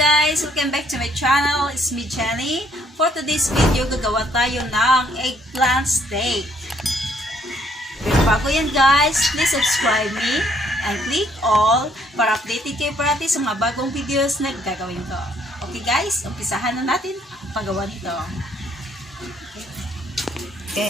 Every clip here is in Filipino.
guys! Welcome back to my channel. It's me, Jenny. For today's video, gagawa tayo ng eggplant steak. Pero bago yan guys, please subscribe me and click all para updated kayo parati sa mga bagong videos na gagawin ko. Okay guys, umpisahan na natin ang paggawa nito. Okay.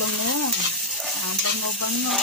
bango. Ang bango-bango.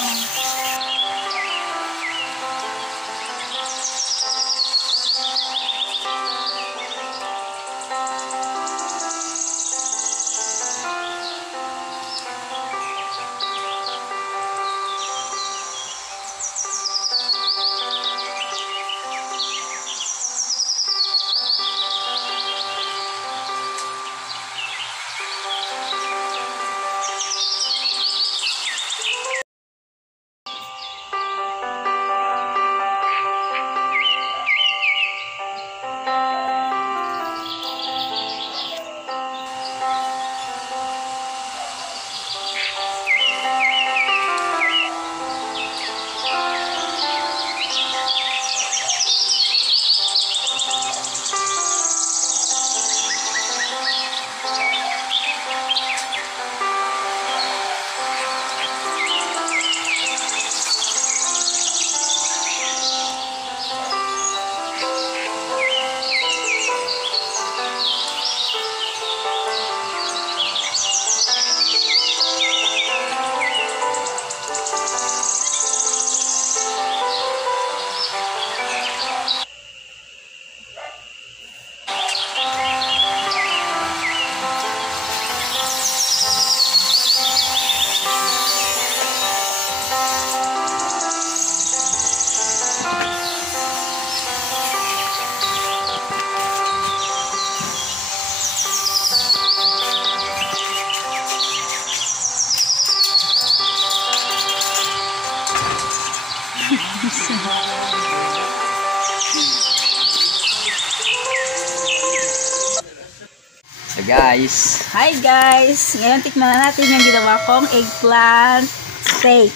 So guys, Hi guys! Ngayon tikman na natin yung ginawa kong eggplant steak.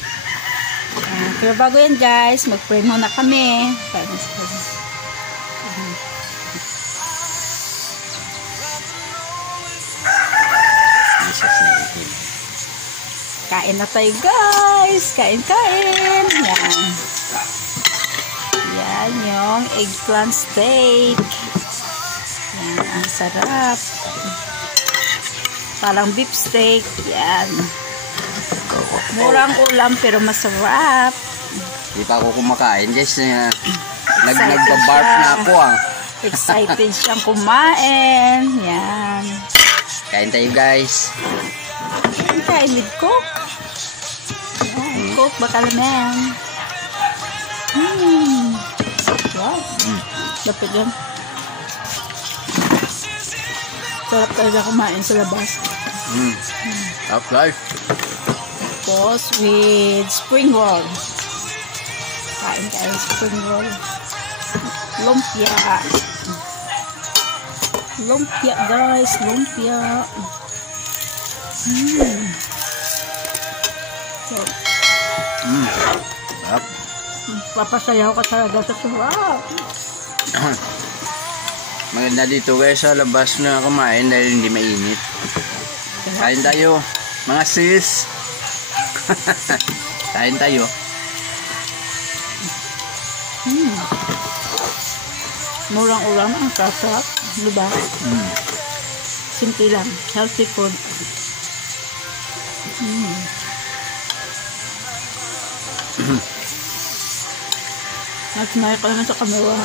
Pero bago yan guys, mag-pray muna kami. Kain na tayo guys! Kain! Yan. Yan yung eggplant steak. Yan, ang sarap. Parang beef steak. Yan. Murang ulam pero masarap. di pa ako kumakain guys. Nagbabarf na ako Excited siyang kumain. Yan. Kain tayo guys. Kain with Coke. Yan, Coke baka naman. Wow. Dapat yan. Sarap talaga kumain sa labas. Top life. Tapos with spring roll. Kain tayo spring roll. Lumpia. Lumpia guys. Lumpia. So, Sarap. papasayaw ka talaga sa sarap. Maganda dito guys sa labas na kumain dahil hindi mainit. Kain tayo mga sis. Kain tayo. Murang ulam ang sarap, diba? Simple lang, healthy food. Nag-smile ka naman sa kamera.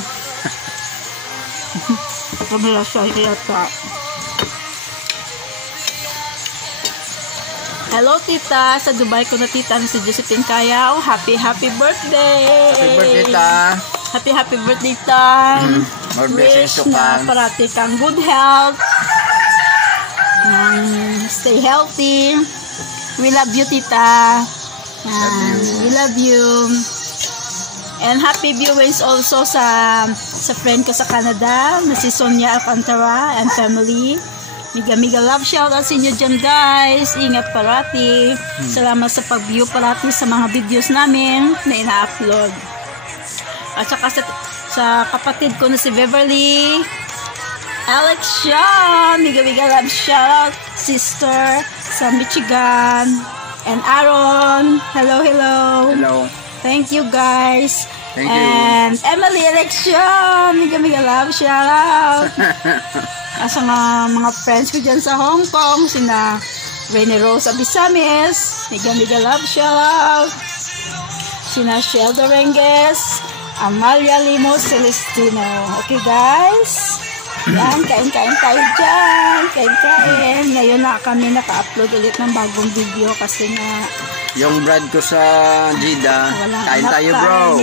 Kamera siya yata. Hello tita, sa Dubai ko na tita na si Josephine Kaya. Happy birthday! Happy birthday ta. Happy birthday ta. More blessings Wish to na come. parati kang good health. Stay healthy. We love you tita. We love you. And happy viewings also sa friend ko sa Canada na si Sonia Alcantara and family. Miga love shoutout sa inyo dyan guys. Ingat parati. Salamat sa pag-view parati sa mga videos namin na ina-upload. At saka sa kapatid ko na si Beverly Alex Shaw. Miga love shoutout sister sa Michigan. And Aaron. Hello. Hello. Thank you guys. Thank you. And Emily Election. Miga love shoutout. Asa nga mga friends ko dyan sa Hong Kong, sina Rene Rose Abisamis, Mega Love Shout, Sina Shell Dorenguez, Amalia Limos Celestino. Okay guys, yan, kain tayo dyan, kain. Ngayon na kami naka-upload ulit ng bagong video kasi nga yung brad ko sa Jida, kain tayo bro.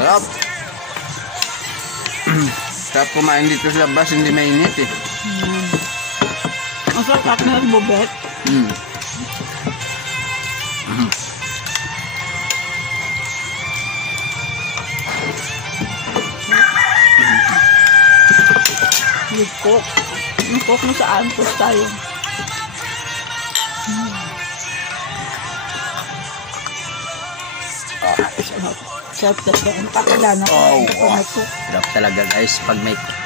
Sarap. Sarap kumain dito sa labas, hindi mainit eh. Ang sarap na nagbubet. Yung cook mo sa antos tayo. Sarap talaga. Ang pakilala ko. Sarap talaga guys pag may cook.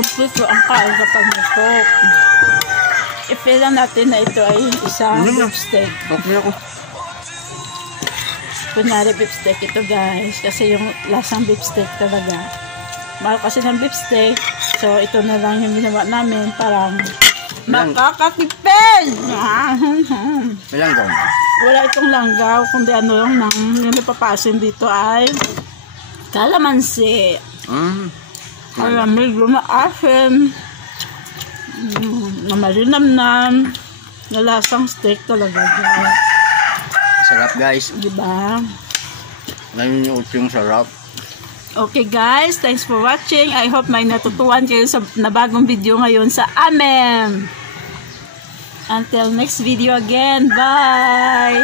Kompleto ang kain kapag may cook. I-feel lang natin na ito ay isang beef steak. Okay ako. Kunyari beef steak ito guys. Kasi yung lasang beef steak talaga. Mahal kasi ng beef steak. So ito na lang yung ginawa namin. Parang makakatipid. Ilang gawin? Wala itong langgaw, kundi ano lang yung napapasin dito ay kalamansi. Alam, medyo maasim, na malinamnam, na lasang steak talaga. Sarap guys. Diba? Ngayon yung sarap. Okay guys, thanks for watching. I hope may natutuwan kayo sa nabagong video ngayon sa amin. Until next video again. Bye!